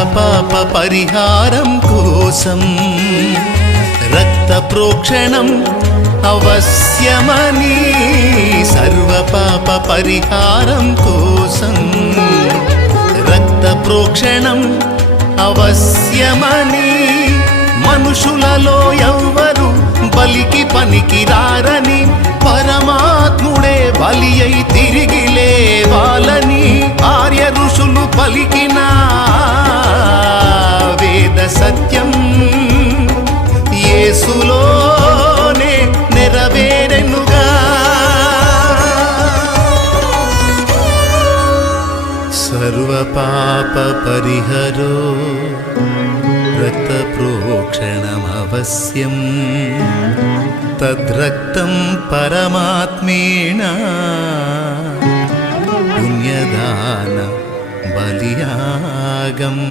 సర్వపాప పరిహారం కోసం రక్త ప్రోక్షణం అవశ్యమని, సర్వపాప పరిహారం కోసం రక్త ప్రోక్షణం అవశ్యమని, మనుషులలో ఎవ్వరు బలికి పనికి రారని, పరమాత్ముడే బలి అయి తిరిగి లేవాలని ఆర్య ఋషులు పలికిన వేద సత్యం యేసులోనే నెరవేరెనుగా. సర్వపాప పరిహరో రక్త ప్రోక్షణమవశ్యం, తద్రక్తం పరమాత్మేణ పుణ్యదాన బలియాగం.